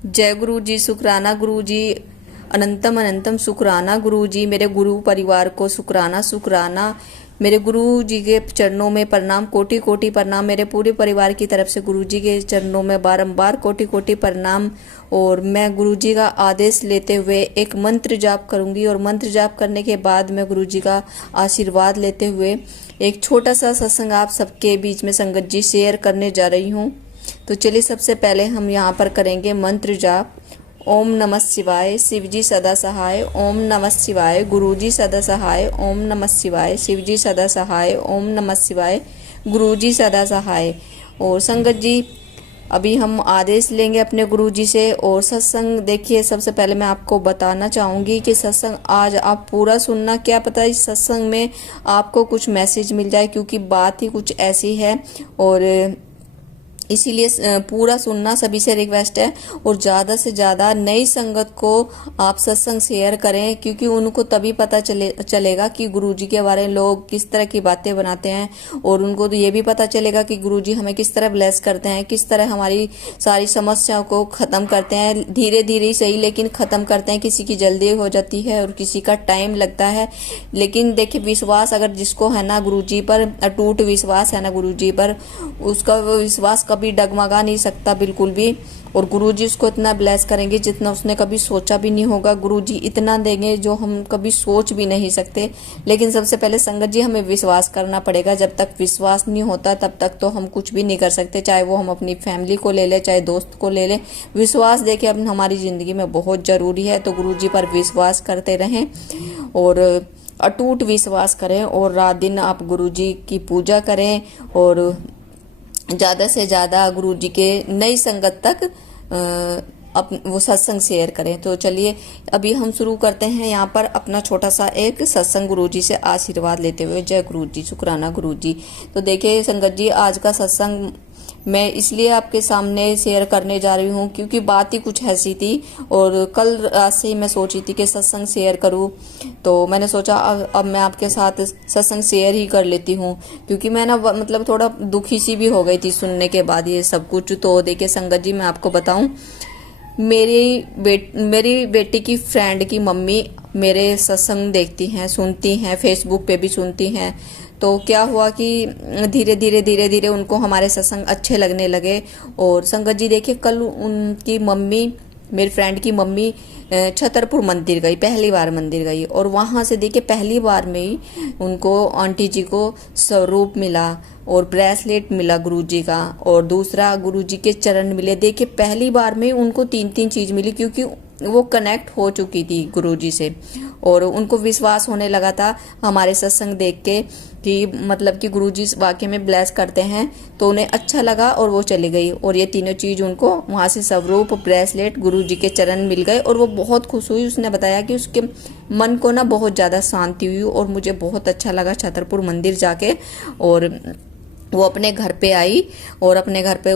जय गुरु जी, शुक्राना गुरु जी, अनंतम अनंतम शुक्राना गुरु जी। मेरे गुरु परिवार को शुक्राना शुक्राना। मेरे गुरु जी के चरणों में प्रणाम, कोटि कोटि प्रणाम। मेरे पूरे परिवार की तरफ से गुरु जी के चरणों में बारंबार कोटि कोटि प्रणाम। और मैं गुरु जी का आदेश लेते हुए एक मंत्र जाप करूंगी, और मंत्र जाप करने के बाद मैं गुरु जी का आशीर्वाद लेते हुए एक छोटा सा सत्संग आप सबके बीच में संगत जी शेयर करने जा रही हूँ। तो चलिए, सबसे पहले हम यहाँ पर करेंगे मंत्र जाप। ओम नमः शिवाय, शिवजी सदा सहाय। ओम नमः शिवाय, गुरुजी सदा सहाय। ओम नमः शिवाय, शिवजी सदा सहाय। ओम नमः शिवाय, गुरुजी सदा सहाय। और संगत जी, अभी हम आदेश लेंगे अपने गुरुजी से। और सत्संग देखिए, सबसे पहले मैं आपको बताना चाहूँगी कि सत्संग आज आप पूरा सुनना। क्या पता इस सत्संग में आपको कुछ मैसेज मिल जाए, क्योंकि बात ही कुछ ऐसी है। और इसीलिए पूरा सुनना सभी से रिक्वेस्ट है। और ज़्यादा से ज़्यादा नई संगत को आप सत्संग शेयर करें, क्योंकि उनको तभी पता चलेगा कि गुरुजी के बारे में लोग किस तरह की बातें बनाते हैं। और उनको तो ये भी पता चलेगा कि गुरुजी हमें किस तरह ब्लेस करते हैं, किस तरह हमारी सारी समस्याओं को ख़त्म करते हैं। धीरे धीरे ही सही, लेकिन ख़त्म करते हैं। किसी की जल्दी हो जाती है और किसी का टाइम लगता है। लेकिन देखिए, विश्वास अगर जिसको है ना गुरुजी पर, अटूट विश्वास है ना गुरुजी पर, उसका वो विश्वास कभी डगमगा नहीं सकता बिल्कुल भी। और गुरुजी उसको इतना ब्लेस करेंगे जितना उसने कभी सोचा भी नहीं होगा। गुरुजी इतना देंगे जो हम कभी सोच भी नहीं सकते। लेकिन सबसे पहले संगत जी, हमें विश्वास करना पड़ेगा। जब तक विश्वास नहीं होता तब तक तो हम कुछ भी नहीं कर सकते। चाहे वो हम अपनी फैमिली को ले ले, चाहे दोस्त को ले ले। विश्वास देखिए अब हमारी जिंदगी में बहुत जरूरी है। तो गुरुजी पर विश्वास करते रहें और अटूट विश्वास करें। और रात दिन आप गुरुजी की पूजा करें और ज़्यादा से ज़्यादा गुरु जी के नई संगत तक वो सत्संग शेयर करें। तो चलिए, अभी हम शुरू करते हैं यहाँ पर अपना छोटा सा एक सत्संग गुरु जी से आशीर्वाद लेते हुए। जय गुरु जी, शुक्राना गुरु जी। तो देखिए संगत जी, आज का सत्संग मैं इसलिए आपके सामने शेयर करने जा रही हूँ क्योंकि बात ही कुछ ऐसी थी। और कल रात से ही मैं सोची थी कि सत्संग शेयर करूँ, तो मैंने सोचा अब मैं आपके साथ सत्संग शेयर ही कर लेती हूँ। क्योंकि मैं ना मतलब थोड़ा दुखी सी भी हो गई थी सुनने के बाद ये सब कुछ। तो देखिए संगत जी, मैं आपको बताऊँ, मेरी बेटी की फ्रेंड की मम्मी मेरे सत्संग देखती हैं, सुनती हैं, फेसबुक पे भी सुनती हैं। तो क्या हुआ कि धीरे धीरे उनको हमारे सत्संग अच्छे लगने लगे। और संगत जी देखिए, कल उनकी मम्मी, मेरी फ्रेंड की मम्मी छतरपुर मंदिर गई, पहली बार मंदिर गई। और वहाँ से देखिए पहली बार में ही उनको आंटी जी को स्वरूप मिला और ब्रेसलेट मिला गुरुजी का, और दूसरा गुरुजी के चरण मिले। देखिए पहली बार में उनको तीन तीन चीज मिली, क्योंकि वो कनेक्ट हो चुकी थी गुरुजी से। और उनको विश्वास होने लगा था हमारे सत्संग देख के कि मतलब कि गुरुजी वाकई में ब्लेस करते हैं। तो उन्हें अच्छा लगा और वो चली गई। और ये तीनों चीज उनको वहाँ से स्वरूप, ब्रेसलेट, गुरुजी के चरण मिल गए। और वो बहुत खुश हुई। उसने बताया कि उसके मन को ना बहुत ज़्यादा शांति हुई और मुझे बहुत अच्छा लगा छतरपुर मंदिर जाके। और वो अपने घर पे आई और अपने घर पे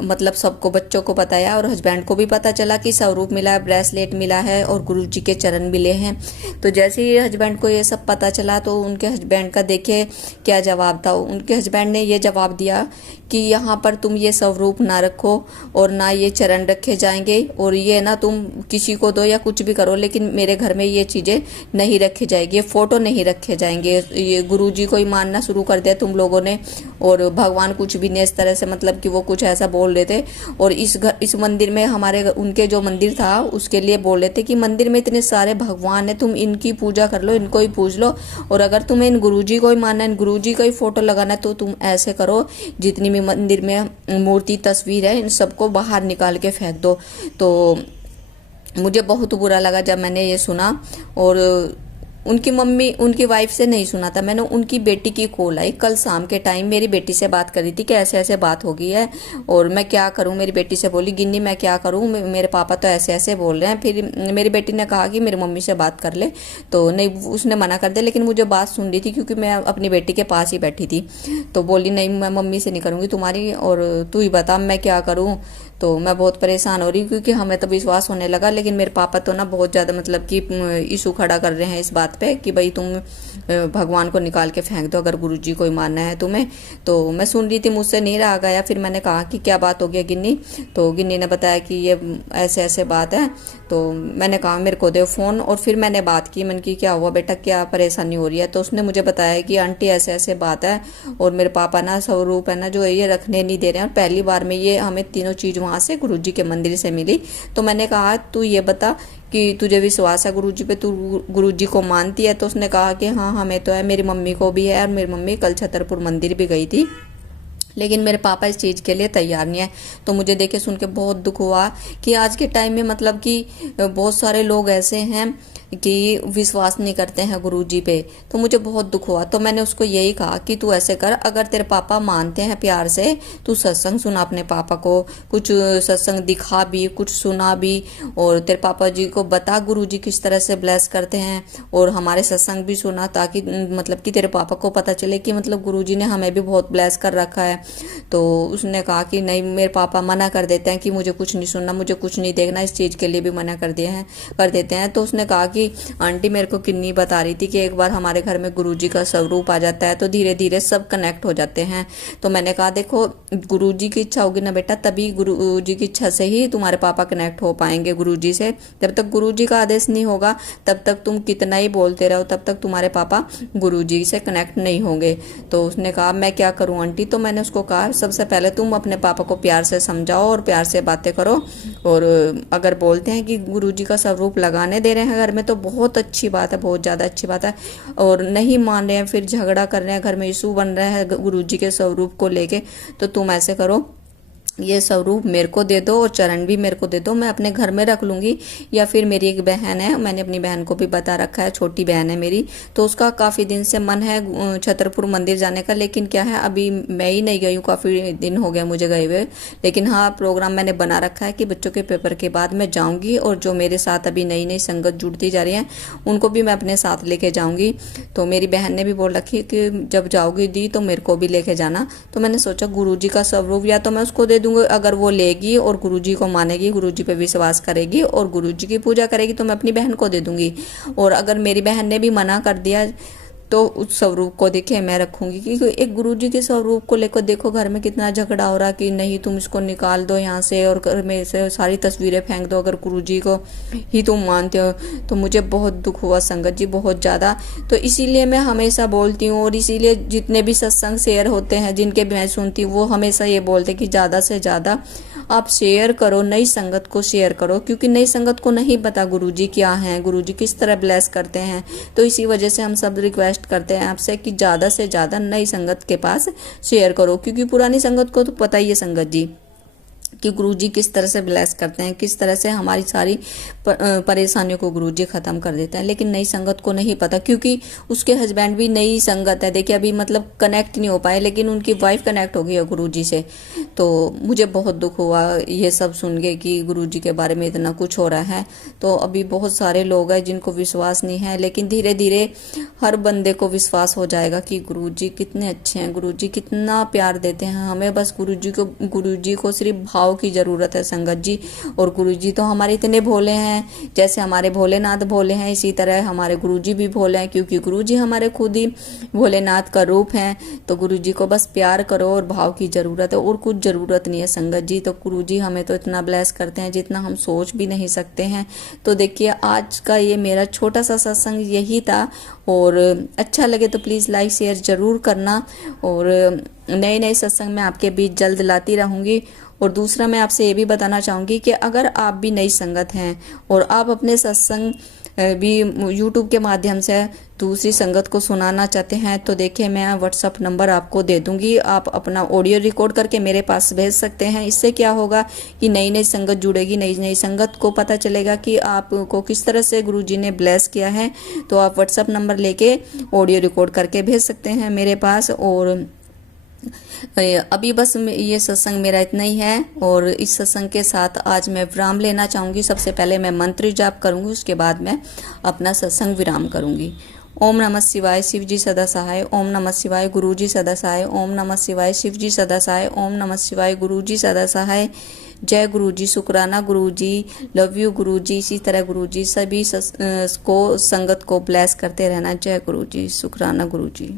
मतलब सबको, बच्चों को बताया और हस्बैंड को भी पता चला कि स्वरूप मिला है, ब्रेसलेट मिला है और गुरुजी के चरण मिले हैं। तो जैसे ही हस्बैंड को ये सब पता चला तो उनके हस्बैंड का देखिए क्या जवाब था। उनके हस्बैंड ने ये जवाब दिया कि यहाँ पर तुम ये स्वरूप ना रखो और ना ये चरण रखे जाएंगे, और ये ना तुम किसी को दो या कुछ भी करो, लेकिन मेरे घर में ये चीज़ें नहीं रखी जाएगी, ये फोटो नहीं रखे जाएंगे। ये गुरुजी को ही मानना शुरू कर दिया तुम लोगों ने, और भगवान कुछ भी नहीं, इस तरह से मतलब कि वो कुछ ऐसा बोल रहे थे। और इस मंदिर में हमारे उनके जो मंदिर था उसके लिए बोल रहे थे कि मंदिर में इतने सारे भगवान है, तुम इनकी पूजा कर लो, इनको ही पूज लो। और अगर तुम्हें इन गुरुजी को ही मानना है, गुरुजी का ही फोटो लगाना है, तो तुम ऐसे करो, जितनी भी मंदिर में मूर्ति, तस्वीर है, इन सबको बाहर निकाल के फेंक दो। तो मुझे बहुत बुरा लगा जब मैंने ये सुना। और उनकी मम्मी, उनकी वाइफ से नहीं सुना था मैंने, उनकी बेटी की कॉल आई कल शाम के टाइम। मेरी बेटी से बात कर रही थी कि ऐसे ऐसे बात हो गई है और मैं क्या करूं। मेरी बेटी से बोली, गिन्नी मैं क्या करूं, मेरे पापा तो ऐसे ऐसे बोल रहे हैं। फिर मेरी बेटी ने कहा कि मेरी मम्मी से बात कर ले, तो नहीं, उसने मना कर दिया। लेकिन मुझे बात सुन रही थी क्योंकि मैं अपनी बेटी के पास ही बैठी थी। तो बोली, नहीं मैं मम्मी से नहीं करूँगी तुम्हारी, और तू ही बता मैं क्या करूँ। तो मैं बहुत परेशान हो रही हूँ, क्योंकि हमें तो विश्वास होने लगा, लेकिन मेरे पापा तो ना बहुत ज़्यादा मतलब कि इशू खड़ा कर रहे हैं इस बात पे कि भाई तुम भगवान को निकाल के फेंक दो अगर गुरुजी को ही मानना है तुम्हें। तो मैं सुन रही थी, मुझसे नहीं रहा गया, फिर मैंने कहा कि क्या बात हो गई गिन्नी। तो गिन्नी ने बताया कि ये ऐसे ऐसे बात है। तो मैंने कहा मेरे को दो फ़ोन, और फिर मैंने बात की, मैंने की क्या हुआ बेटा, क्या परेशानी हो रही है। तो उसने मुझे बताया कि आंटी ऐसे ऐसे बात है, और मेरे पापा ना स्वरूप है ना जो ये रखने नहीं दे रहे हैं, और पहली बार में ये हमें तीनों चीज़ वहाँ से गुरुजी के मंदिर से मिली। तो मैंने कहा तू ये बता कि तुझे विश्वास है गुरुजी पे, तू गुरुजी को मानती है। तो उसने कहा कि हाँ हमें तो है, मेरी मम्मी को भी है, और मेरी मम्मी कल छतरपुर मंदिर भी गई थी, लेकिन मेरे पापा इस चीज़ के लिए तैयार नहीं है। तो मुझे देखे सुन के बहुत दुख हुआ कि आज के टाइम में मतलब कि बहुत सारे लोग ऐसे हैं कि विश्वास नहीं करते हैं गुरुजी पे। तो मुझे बहुत दुख हुआ। तो मैंने उसको यही कहा कि तू ऐसे कर, अगर तेरे पापा मानते हैं प्यार से, तू सत्संग सुना अपने पापा को, कुछ सत्संग दिखा भी, कुछ सुना भी, और तेरे पापा जी को बता गुरुजी किस तरह से ब्लेस करते हैं, और हमारे सत्संग भी सुना, ताकि मतलब कि तेरे पापा को पता चले कि मतलब गुरुजी ने हमें भी बहुत ब्लेस कर रखा है। तो उसने कहा कि नहीं, मेरे पापा मना कर देते हैं कि मुझे कुछ नहीं सुनना, मुझे कुछ नहीं देखना, इस चीज़ के लिए भी मना कर देते हैं। तो उसने कहा कि आंटी मेरे को किन्नी बता रही थी कि एक बार हमारे घर में गुरुजी का स्वरूप आ जाता है तो धीरे धीरे सब कनेक्ट हो जाते हैं। तो मैंने कहा देखो, गुरुजी की इच्छा होगी ना बेटा, तभी गुरुजी की इच्छा से ही तुम्हारे पापा कनेक्ट हो पाएंगे गुरुजी से। जब तक गुरुजी का आदेश नहीं होगा तब तक तुम कितना ही बोलते रहो, तब तक तुम्हारे पापा गुरुजी से कनेक्ट नहीं होंगे। तो उसने कहा मैं क्या करूं आंटी। तो मैंने उसको कहा सबसे पहले तुम अपने पापा को प्यार से समझाओ और प्यार से बातें करो, और अगर बोलते हैं कि गुरुजी का स्वरूप लगाने दे रहे हैं घर में तो बहुत अच्छी बात है, बहुत ज़्यादा अच्छी बात है। और नहीं मान रहे हैं, फिर झगड़ा कर रहे हैं, घर में इशू बन रहा है गुरुजी के स्वरूप को लेके, तो तुम ऐसे करो, ये स्वरूप मेरे को दे दो और चरण भी मेरे को दे दो, मैं अपने घर में रख लूँगी। या फिर मेरी एक बहन है, मैंने अपनी बहन को भी बता रखा है, छोटी बहन है मेरी, तो उसका काफ़ी दिन से मन है छतरपुर मंदिर जाने का, लेकिन क्या है अभी मैं ही नहीं गई हूँ, काफ़ी दिन हो गया मुझे गए हुए। लेकिन हाँ, प्रोग्राम मैंने बना रखा है कि बच्चों के पेपर के बाद मैं जाऊँगी, और जो मेरे साथ अभी नई नई संगत जुड़ती जा रही है उनको भी मैं अपने साथ लेके जाऊँगी। तो मेरी बहन ने भी बोल रखी कि जब जाओगी दी तो मेरे को भी लेके जाना। तो मैंने सोचा गुरुजी का स्वरूप या तो मैं उसको दे दूंगी, अगर वो लेगी और गुरुजी को मानेगी, गुरुजी पे विश्वास करेगी और गुरुजी की पूजा करेगी, तो मैं अपनी बहन को दे दूंगी। और अगर मेरी बहन ने भी मना कर दिया तो उस स्वरूप को देखिए मैं रखूंगी, क्योंकि एक गुरुजी के स्वरूप को लेकर देखो घर में कितना झगड़ा हो रहा कि नहीं तुम इसको निकाल दो यहाँ से, और घर में से सारी तस्वीरें फेंक दो अगर गुरुजी को ही तुम मानते हो। तो मुझे बहुत दुख हुआ संगत जी, बहुत ज़्यादा। तो इसीलिए मैं हमेशा बोलती हूँ, और इसीलिए जितने भी सत्संग शेयर होते हैं जिनके भी मैं सुनती हूँ वो हमेशा ये बोलते कि ज़्यादा से ज़्यादा आप शेयर करो, नई संगत को शेयर करो, क्योंकि नई संगत को नहीं पता गुरुजी क्या है, गुरुजी किस तरह ब्लेस करते हैं। तो इसी वजह से हम सब रिक्वेस्ट करते हैं आपसे कि ज़्यादा से ज़्यादा नई संगत के पास शेयर करो, क्योंकि पुरानी संगत को तो पता ही है संगत जी कि गुरुजी किस तरह से ब्लेस करते हैं, किस तरह से हमारी सारी परेशानियों को गुरुजी ख़त्म कर देते हैं। लेकिन नई संगत को नहीं पता, क्योंकि उसके हस्बैंड भी नई संगत है, देखिए अभी मतलब कनेक्ट नहीं हो पाए, लेकिन उनकी वाइफ कनेक्ट हो गई है गुरुजी से। तो मुझे बहुत दुख हुआ ये सब सुन के कि गुरुजी के बारे में इतना कुछ हो रहा है। तो अभी बहुत सारे लोग हैं जिनको विश्वास नहीं है, लेकिन धीरे धीरे हर बंदे को विश्वास हो जाएगा कि गुरुजी कितने अच्छे हैं, गुरुजी कितना प्यार देते हैं हमें। बस गुरुजी को सिर्फ भाव की जरूरत है संगत जी। और गुरुजी तो हमारे इतने भोले हैं, जैसे हमारे भोलेनाथ भोले हैं इसी तरह हमारे गुरुजी भी भोले हैं, क्योंकि गुरुजी हमारे खुद ही भोलेनाथ का रूप हैं। तो गुरुजी को बस प्यार करो और भाव की जरूरत है, और कुछ जरूरत नहीं है संगत जी। तो गुरुजी हमें तो इतना ब्लेस करते हैं जितना हम सोच भी नहीं सकते हैं। तो देखिए आज का ये मेरा छोटा सा सत्संग यही था, और अच्छा लगे तो प्लीज़ लाइक शेयर जरूर करना, और नए नए सत्संग मैं आपके बीच जल्द लाती रहूँगी। और दूसरा मैं आपसे ये भी बताना चाहूँगी कि अगर आप भी नई संगत हैं और आप अपने सत्संग भी YouTube के माध्यम से दूसरी संगत को सुनाना चाहते हैं, तो देखिए मैं व्हाट्सअप नंबर आपको दे दूंगी, आप अपना ऑडियो रिकॉर्ड करके मेरे पास भेज सकते हैं। इससे क्या होगा कि नई नई संगत जुड़ेगी, नई नई संगत को पता चलेगा कि आपको किस तरह से गुरुजी ने ब्लेस किया है। तो आप व्हाट्सअप नंबर लेके ऑडियो रिकॉर्ड करके भेज सकते हैं मेरे पास। और अभी बस ये सत्संग मेरा इतना ही है, और इस सत्संग के साथ आज मैं विराम लेना चाहूँगी। सबसे पहले मैं मंत्र जाप करूँगी, उसके बाद मैं अपना सत्संग विराम करूँगी। ओम नमः शिवाय, शिव जी सदा सहाय। ओम नमः शिवाय, गुरु जी सदा सहाय। ओम नमः शिवाय, शिव जी सदा सहाय। ओम नमः शिवाय, गुरु जी सदा सहाय। जय गुरु जी, शुक्राना गुरु जी, लव यू गुरु जी। इसी तरह गुरु जी सभी को संगत को ब्लेस करते रहना। जय गुरु जी, शुक्राना गुरु जी।